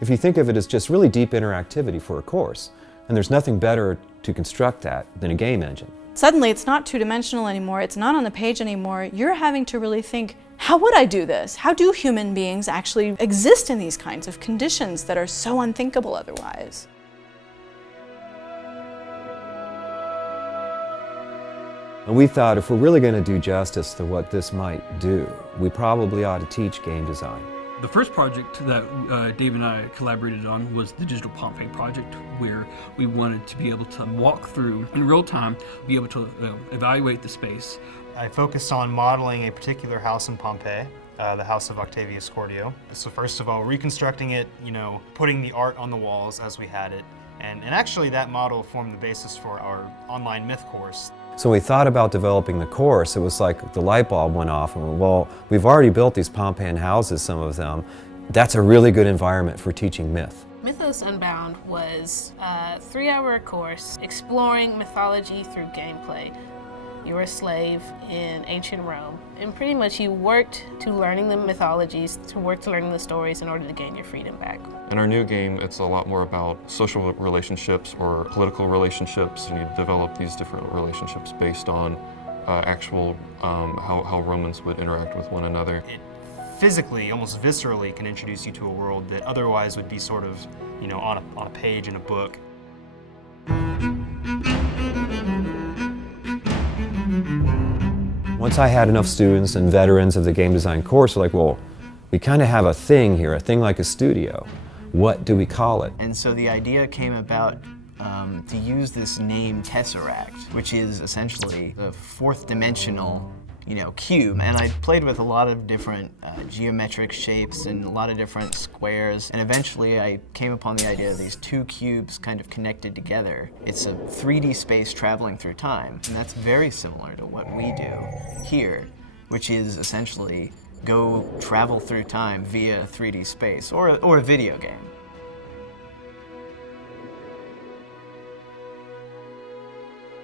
If you think of it as just really deep interactivity for a course, and there's nothing better to construct that than a game engine. Suddenly it's not two-dimensional anymore, it's not on the page anymore. You're having to really think, how would I do this? How do human beings actually exist in these kinds of conditions that are so unthinkable otherwise? And we thought if we're really going to do justice to what this might do, we probably ought to teach game design. The first project that Dave and I collaborated on was the Digital Pompeii project, where we wanted to be able to walk through in real time, be able to evaluate the space. I focused on modeling a particular house in Pompeii, the house of Octavius Scordio. So first of all, reconstructing it, putting the art on the walls as we had it. And actually that model formed the basis for our online myth course. So when we thought about developing the course, it was like the light bulb went off and well, we've already built these Pompeian houses, some of them. That's a really good environment for teaching myth. Mythos Unbound was a 3-hour course exploring mythology through gameplay. You were a slave in ancient Rome, and pretty much you worked to learning the mythologies, to work to learning the stories in order to gain your freedom back. In our new game, it's a lot more about social relationships or political relationships, and you develop these different relationships based on actual how Romans would interact with one another. It physically, almost viscerally, can introduce you to a world that otherwise would be sort of, on a page in a book. Once I had enough students and veterans of the game design course, we're like, well, we kind of have a thing here, a thing like a studio. What do we call it? And so the idea came about to use this name Tesseract, which is essentially the fourth dimensional cube. And I played with a lot of different geometric shapes and a lot of different squares. And eventually I came upon the idea of these two cubes kind of connected together. It's a 3D space traveling through time. And that's very similar to what we do here, which is essentially go travel through time via 3D space or a video game.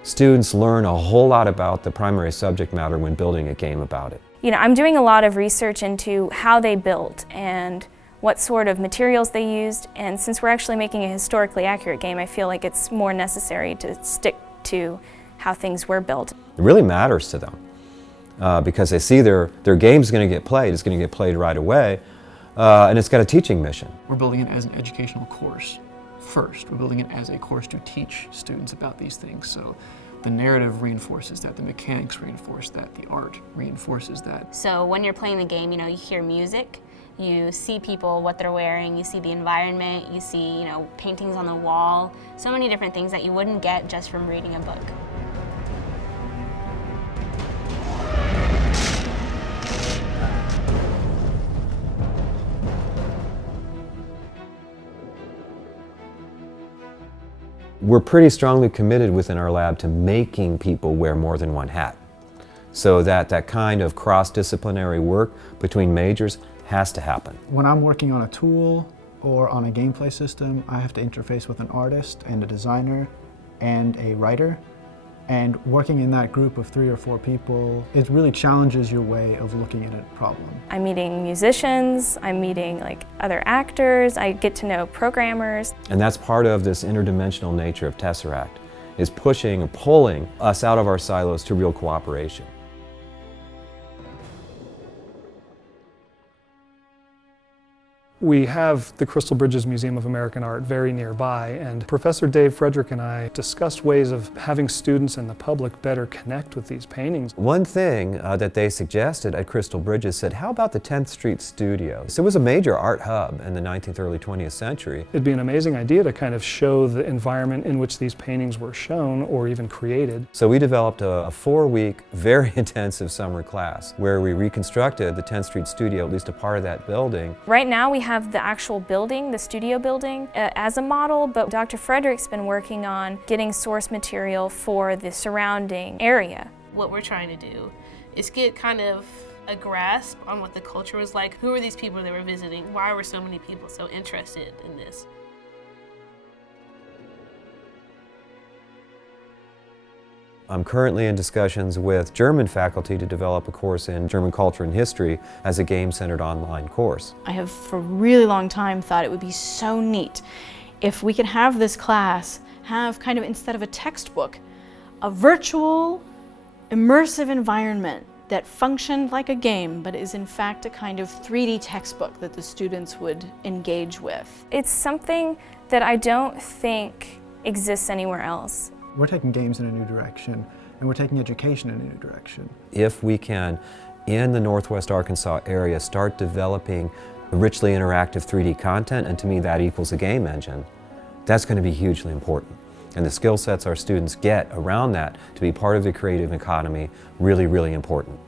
Students learn a whole lot about the primary subject matter when building a game about it. I'm doing a lot of research into how they built and what sort of materials they used, and since we're actually making a historically accurate game, I feel like it's more necessary to stick to how things were built. It really matters to them because they see their game's going to get played, it's going to get played right away, and it's got a teaching mission. We're building it as an educational course first. We're building it as a course to teach students about these things. So the narrative reinforces that, the mechanics reinforce that, the art reinforces that. So when you're playing the game, you hear music, you see people, what they're wearing, you see the environment, you see, paintings on the wall, so many different things that you wouldn't get just from reading a book. We're pretty strongly committed within our lab to making people wear more than one hat. So that kind of cross-disciplinary work between majors has to happen. When I'm working on a tool or on a gameplay system, I have to interface with an artist and a designer and a writer. And working in that group of 3 or 4 people, it really challenges your way of looking at a problem. I'm meeting musicians, I'm meeting other actors, I get to know programmers. And that's part of this interdimensional nature of Tesseract, is pushing and pulling us out of our silos to real cooperation. We have the Crystal Bridges Museum of American Art very nearby, and Professor Dave Frederick and I discussed ways of having students and the public better connect with these paintings. One thing that they suggested at Crystal Bridges said, how about the 10th Street Studio? So it was a major art hub in the 19th, early 20th century. It'd be an amazing idea to kind of show the environment in which these paintings were shown or even created. So we developed a 4-week, very intensive summer class where we reconstructed the 10th Street Studio, at least a part of that building. Right now we have the actual building, the studio building, as a model, but Dr. Frederick's been working on getting source material for the surrounding area. What we're trying to do is get kind of a grasp on what the culture was like. Who were these people that were visiting? Why were so many people so interested in this? I'm currently in discussions with German faculty to develop a course in German culture and history as a game-centered online course. I have for a really long time thought it would be so neat if we could have this class have kind of, instead of a textbook, a virtual, immersive environment that functioned like a game, but is in fact a kind of 3D textbook that the students would engage with. It's something that I don't think exists anywhere else. We're taking games in a new direction, and we're taking education in a new direction. If we can, in the Northwest Arkansas area, start developing richly interactive 3D content, and to me that equals a game engine, that's going to be hugely important. And the skill sets our students get around that to be part of the creative economy, really, really important.